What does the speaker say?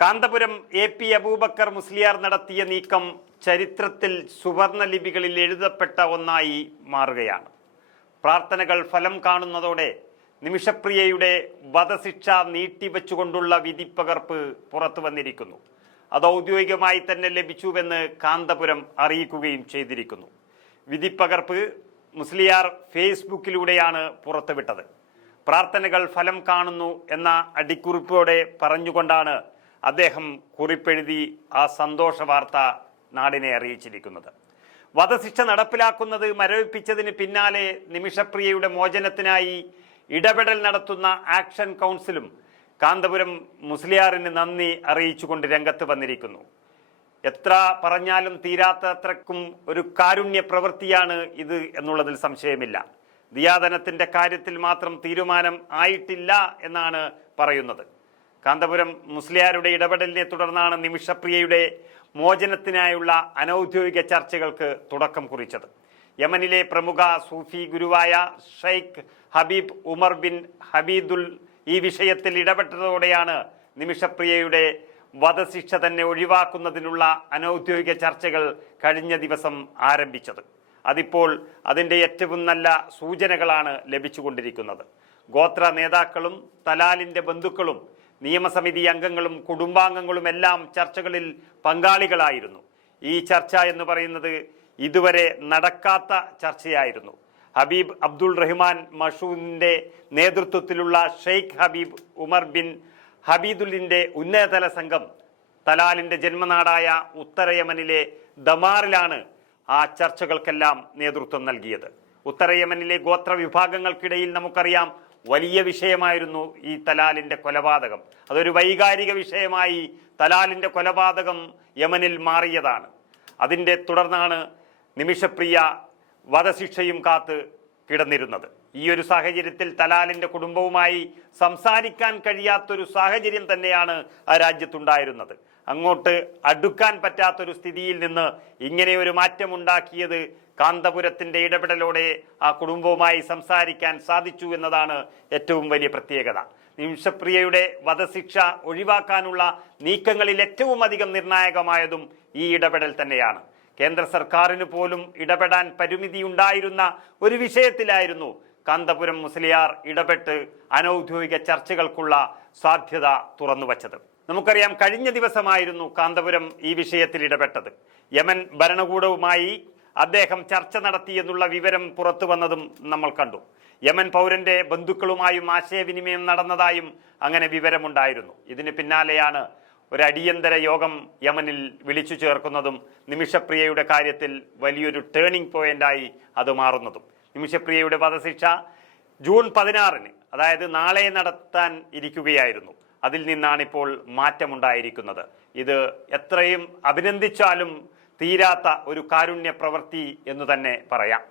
Kanthapuram AP. Abubakar Musliyar നടത്തിയ നീക്കം ചരിത്രത്തിൽ സുവർണ ലിപികളിൽ എഴുതപ്പെട്ട ഒന്നായി മാറുകയാണ്. പ്രാർത്ഥനകൾ ഫലം കാണുന്നതോടെ നിമിഷപ്രിയയുടെ വധശിക്ഷ നീട്ടിവെച്ചുകൊണ്ടുള്ള വിധിപ്പകർപ്പ് പുറത്തു വന്നിരിക്കുന്നു. അത് ഔദ്യോഗികമായി തന്നെ ലഭിച്ചുവെന്ന് കാന്തപുരം അറിയിക്കുകയും ചെയ്തിരിക്കുന്നു. വിധിപ്പകർപ്പ് മുസ്ലിയാർ ഫേസ്ബുക്കിലൂടെയാണ് പുറത്തുവിട്ടത്. പ്രാർത്ഥനകൾ ഫലം കാണുന്നു എന്ന അടിക്കുറിപ്പോടെ പറഞ്ഞുകൊണ്ടാണ് അദ്ദേഹം കുറിപ്പെഴുതി ആ സന്തോഷ വാർത്ത നാടിനെ അറിയിച്ചിരിക്കുന്നത്. വധശിക്ഷ നടപ്പിലാക്കുന്നത് മരവിപ്പിച്ചതിന് പിന്നാലെ നിമിഷപ്രിയയുടെ മോചനത്തിനായി ഇടപെടൽ നടത്തുന്ന ആക്ഷൻ കൗൺസിലും കാന്തപുരം മുസ്ലിയാറിന് നന്ദി അറിയിച്ചുകൊണ്ട് രംഗത്ത് വന്നിരിക്കുന്നു. എത്ര പറഞ്ഞാലും തീരാത്തത്രക്കും ഒരു കാരുണ്യ പ്രവൃത്തിയാണ് ഇത് എന്നുള്ളതിൽ സംശയമില്ല. ദിയാദനത്തിന്റെ കാര്യത്തിൽ മാത്രം തീരുമാനം ആയിട്ടില്ല എന്നാണ് പറയുന്നത്. കാന്തപുരം മുസ്ലിയാരുടെ ഇടപെടലിനെ തുടർന്നാണ് നിമിഷപ്രിയയുടെ മോചനത്തിനായുള്ള അനൌദ്യോഗിക ചർച്ചകൾക്ക് തുടക്കം കുറിച്ചത്. യമനിലെ പ്രമുഖ സൂഫി ഗുരുവായ ഷെയ്ഖ് ഹബീബ് ഉമർ ബിൻ ഹബീദുൽ ഈ വിഷയത്തിൽ ഇടപെട്ടതോടെയാണ് നിമിഷപ്രിയയുടെ വധശിക്ഷ തന്നെ ഒഴിവാക്കുന്നതിനുള്ള അനൌദ്യോഗിക ചർച്ചകൾ കഴിഞ്ഞ ദിവസം ആരംഭിച്ചത്. അതിപ്പോൾ അതിൻ്റെ ഏറ്റവും നല്ല സൂചനകളാണ് ലഭിച്ചുകൊണ്ടിരിക്കുന്നത്. ഗോത്ര നേതാക്കളും തലാലിൻ്റെ ബന്ധുക്കളും നിയമസമിതി അംഗങ്ങളും കുടുംബാംഗങ്ങളും എല്ലാം ചർച്ചകളിൽ പങ്കാളികളായിരുന്നു. ഈ ചർച്ച എന്ന് പറയുന്നത് ഇതുവരെ നടക്കാത്ത ചർച്ചയായിരുന്നു. ഹബീബ് അബ്ദുൾ റഹ്മാൻ മഷൂദിന്റെ നേതൃത്വത്തിലുള്ള ഷെയ്ഖ് ഹബീബ് ഉമർ ബിൻ ഹബീദുലിന്റെ ഉന്നതതല സംഘം തലാലിന്റെ ജന്മനാടായ ഉത്തര യമനിലെ ദമാറിലാണ് ആ ചർച്ചകൾക്കെല്ലാം നേതൃത്വം നൽകിയത്. ഉത്തര യമനിലെ ഗോത്ര വിഭാഗങ്ങൾക്കിടയിൽ നമുക്കറിയാം വലിയ വിഷയമായിരുന്നു ഈ തലാലിന്റെ കൊലപാതകം. അതൊരു വൈകാരിക വിഷയമായി തലാലിന്റെ കൊലപാതകം യമനിൽ മാറിയതാണ്. അതിൻ്റെ തുടർന്നാണ് നിമിഷപ്രിയ വധശിക്ഷയും കാത്ത് കിടന്നിരുന്നത്. ഈ ഒരു സാഹചര്യത്തിൽ തലാലിന്റെ കുടുംബവുമായി സംസാരിക്കാൻ കഴിയാത്തൊരു സാഹചര്യം തന്നെയാണ് ആ രാജ്യത്തുണ്ടായിരുന്നത്. അങ്ങോട്ട് അടുക്കാൻ പറ്റാത്തൊരു സ്ഥിതിയിൽ നിന്ന് ഇങ്ങനെയൊരു മാറ്റമുണ്ടാക്കിയത് കാന്തപുരത്തിന്റെ ഇടപെടലോടെ ആ കുടുംബവുമായി സംസാരിക്കാൻ സാധിച്ചു എന്നതാണ് ഏറ്റവും വലിയ പ്രത്യേകത. നിമിഷപ്രിയയുടെ വധശിക്ഷ ഒഴിവാക്കാനുള്ള നീക്കങ്ങളിൽ ഏറ്റവും അധികം നിർണായകമായതും ഈ ഇടപെടൽ തന്നെയാണ്. കേന്ദ്ര സർക്കാരിന് പോലും ഇടപെടാൻ പരിമിതിയുണ്ടായിരുന്ന ഒരു വിഷയത്തിലായിരുന്നു കാന്തപുരം മുസ്ലിയാർ ഇടപെട്ട് അനൌദ്യോഗിക ചർച്ചകൾക്കുള്ള സാധ്യത തുറന്നുവച്ചത്. നമുക്കറിയാം, കഴിഞ്ഞ ദിവസമായിരുന്നു കാന്തപുരം ഈ വിഷയത്തിൽ ഇടപെട്ടത്. യമൻ ഭരണകൂടവുമായി അദ്ദേഹം ചർച്ച നടത്തിയെന്നുള്ള വിവരം പുറത്തു വന്നതും നമ്മൾ കണ്ടു. യമൻ പൗരന്റെ ബന്ധുക്കളുമായും ആശയവിനിമയം നടന്നതായും അങ്ങനെ വിവരമുണ്ടായിരുന്നു. ഇതിന് പിന്നാലെയാണ് ഒരു അടിയന്തര യോഗം യമനിൽ വിളിച്ചു ചേർക്കുന്നതും നിമിഷപ്രിയയുടെ കാര്യത്തിൽ വലിയൊരു ടേണിംഗ് പോയിന്റായി അത് മാറുന്നതും. നിമിഷപ്രിയയുടെ വധശിക്ഷ ജൂൺ 16-ന്, അതായത് നാളെ നടത്താൻ ഇരിക്കുകയായിരുന്നു. അതിൽ നിന്നാണിപ്പോൾ മാറ്റമുണ്ടായിരിക്കുന്നത്. ഇത് എത്രയും അഭിനന്ദിച്ചാലും തീരാത്ത ഒരു കാരുണ്യ പ്രവൃത്തി എന്ന് തന്നെ പറയാം.